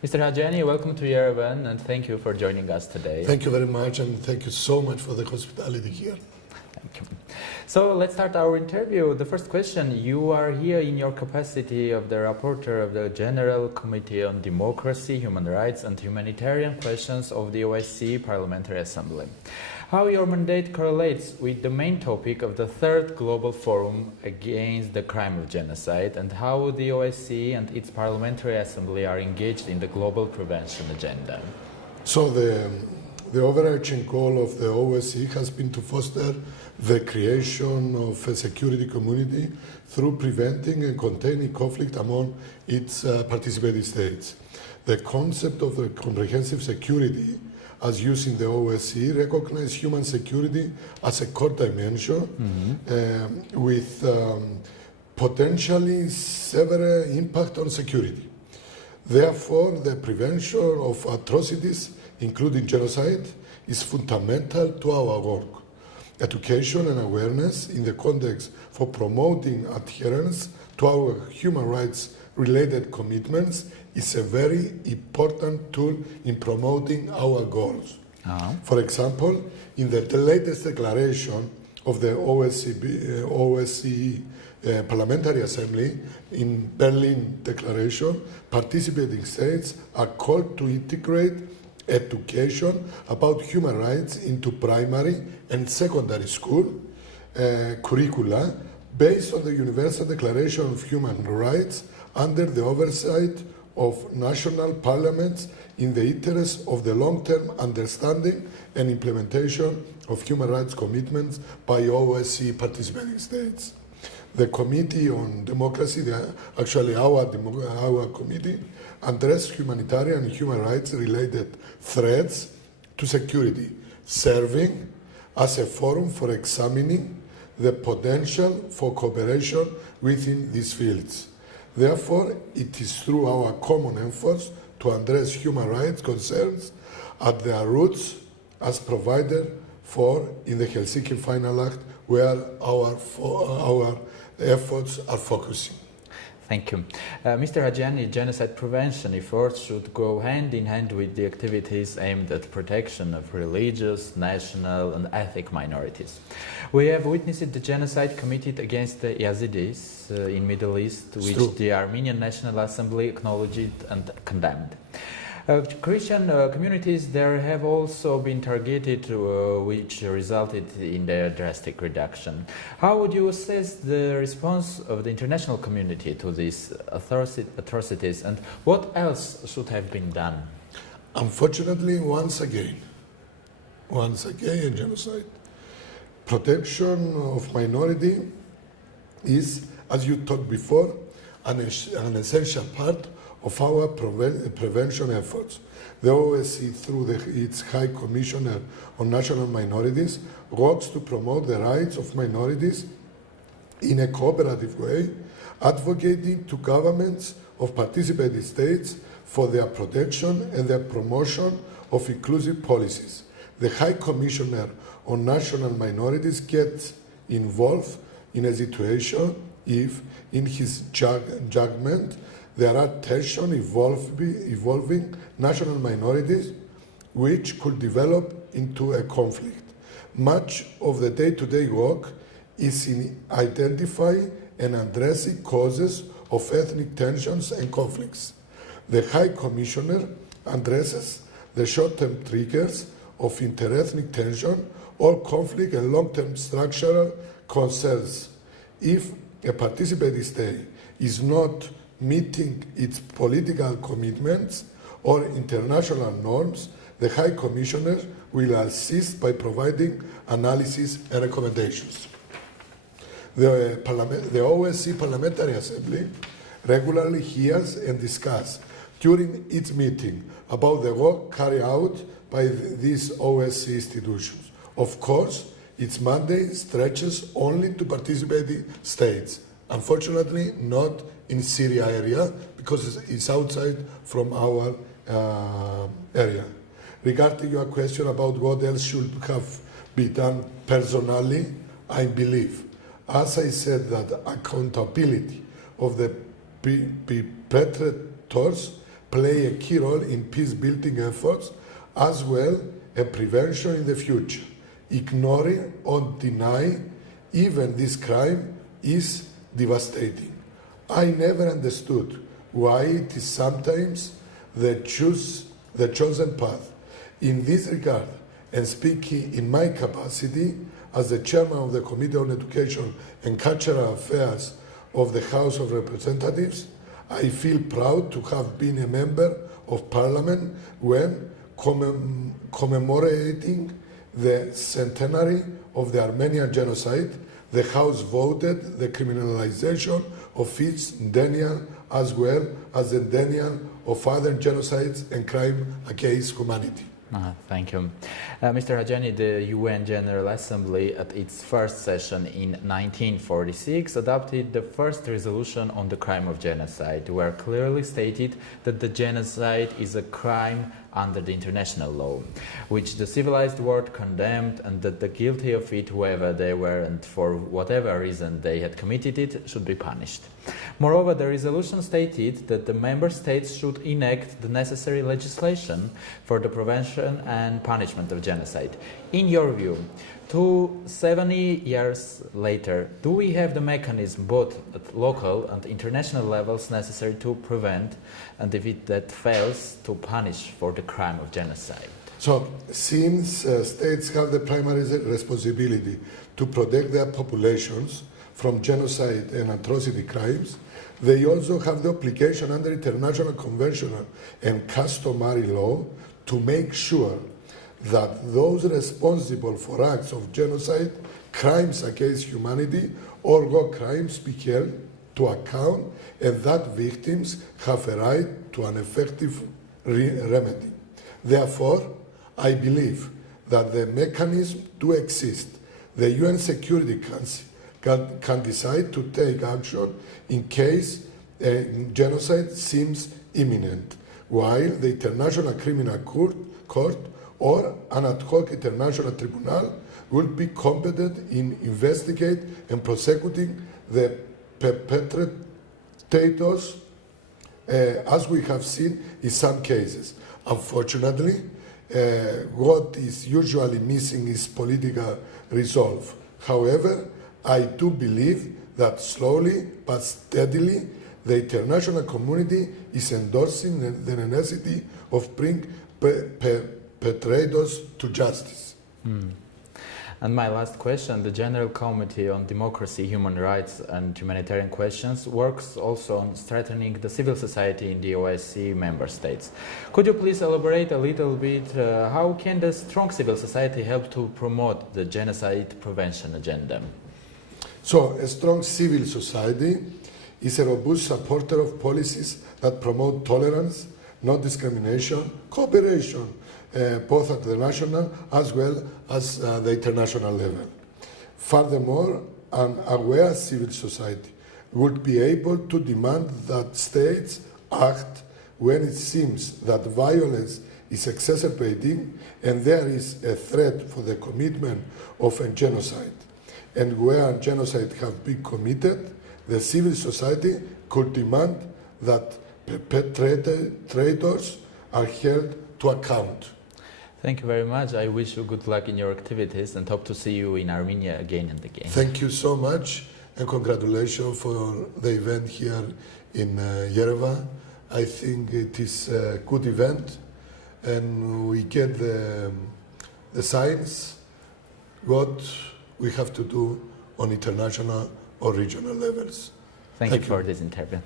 Mr. Hadjiyianni, welcome to Yerevan and thank you for joining us today. Thank you very much, and thank you so much for the hospitality here. Thank you. So let's start our interview. The first question, you are here in your capacity of the Rapporteur of the General Committee on Democracy, Human Rights and Humanitarian Questions of the OSCE Parliamentary Assembly. How your mandate correlates with the main topic of the third Global Forum against the crime of genocide, and how the OSCE and its Parliamentary Assembly are engaged in the global prevention agenda? So the overarching goal of the OSCE has been to foster the creation of a security community through preventing and containing conflict among its participating states. The concept of the comprehensive security as used in the OSCE recognizes human security as a core dimension with potentially severe impact on security. Therefore, the prevention of atrocities, including genocide, is fundamental to our work. Education and awareness in the context for promoting adherence to our human rights related commitments is a very important tool in promoting our goals. For example, in the latest declaration of the OSCE Parliamentary Assembly in Berlin Declaration, participating states are called to integrate education about human rights into primary and secondary school curricula based on the Universal Declaration of Human Rights under the oversight of national parliaments in the interest of the long-term understanding and implementation of human rights commitments by OSCE participating states. The Committee on Democracy, our committee, addressed humanitarian and human rights related threats to security, serving as a forum for examining the potential for cooperation within these fields. Therefore, it is through our common efforts to address human rights concerns at their roots as provided for in the Helsinki Final Act where our efforts are focusing. Thank you. Mr. Hadjiyianni, genocide prevention efforts should go hand in hand with the activities aimed at protection of religious, national and ethnic minorities. We have witnessed the genocide committed against the Yazidis in Middle East, which the Armenian National Assembly acknowledged and condemned. Christian communities there have also been targeted, which resulted in their drastic reduction. How would you assess the response of the international community to these atrocities, and what else should have been done? Unfortunately, once again, genocide. Protection of minority is, as you talked before, an essential part of our prevention efforts. The OSCE, through its High Commissioner on National Minorities, works to promote the rights of minorities in a cooperative way, advocating to governments of participating states for their protection and the promotion of inclusive policies. The High Commissioner on National Minorities gets involved in a situation if, in his judgment, there are tensions involving national minorities which could develop into a conflict. Much of the day-to-day work is in identifying and addressing causes of ethnic tensions and conflicts. The High Commissioner addresses the short-term triggers of interethnic tension or conflict and long-term structural concerns. If a participating state is not meeting its political commitments or international norms, the High Commissioner will assist by providing analysis and recommendations. The OSCE Parliamentary Assembly regularly hears and discusses during its meeting about the work carried out by these OSCE institutions. Of course, its mandate stretches only to participating states. Unfortunately, not in Syria area, because it's outside from our area. Regarding your question about what else should have been done personally, I believe, as I said, that accountability of the perpetrators play a key role in peace-building efforts as well as prevention in the future. Ignoring or denying even this crime is devastating. I never understood why it is sometimes the chosen path. In this regard, and speaking in my capacity as the chairman of the Committee on Education and Cultural Affairs of the House of Representatives, I feel proud to have been a member of Parliament when commemorating the centenary of the Armenian genocide. The House voted the criminalization of its denial as well as the denial of other genocides and crimes against humanity. Thank you. Mr. Hadjiyianni, the UN General Assembly at its first session in 1946 adopted the first resolution on the crime of genocide, where clearly stated that the genocide is a crime under the international law, which the civilized world condemned, and that the guilty of it, whoever they were and for whatever reason they had committed it, should be punished. Moreover, the resolution stated that the member states should enact the necessary legislation for the prevention and punishment of genocide. In your view, 70 years later, do we have the mechanism both at local and international levels necessary to prevent, and if that fails, to punish for the crime of genocide? So, since states have the primary responsibility to protect their populations from genocide and atrocity crimes, they also have the obligation under international conventional and customary law to make sure that those responsible for acts of genocide, crimes against humanity, or war crimes be held to account, and that victims have a right to an effective remedy. Therefore, I believe that the mechanism do exist. The UN Security Council can decide to take action in case a genocide seems imminent, while the International Criminal Court or an ad hoc international tribunal will be competent in investigating and prosecuting the perpetrators, as we have seen in some cases. Unfortunately, what is usually missing is political resolve. However, I do believe that slowly but steadily the international community is endorsing the necessity of bringing perpetrators to justice. And my last question, the General Committee on Democracy, Human Rights and Humanitarian Questions works also on strengthening the civil society in the OSCE member states. Could you please elaborate a little bit how can the strong civil society help to promote the genocide prevention agenda? So, a strong civil society is a robust supporter of policies that promote tolerance, non-discrimination, cooperation, both at the national as well as the international level. Furthermore, an aware civil society would be able to demand that states act when it seems that violence is exacerbating and there is a threat for the commitment of a genocide. And where genocide has been committed, the civil society could demand that perpetrators are held to account. Thank you very much. I wish you good luck in your activities and hope to see you in Armenia again and again. Thank you so much and congratulations for the event here in Yerevan. I think it is a good event and we get the signs what we have to do on international or regional levels. Thank you for this interview.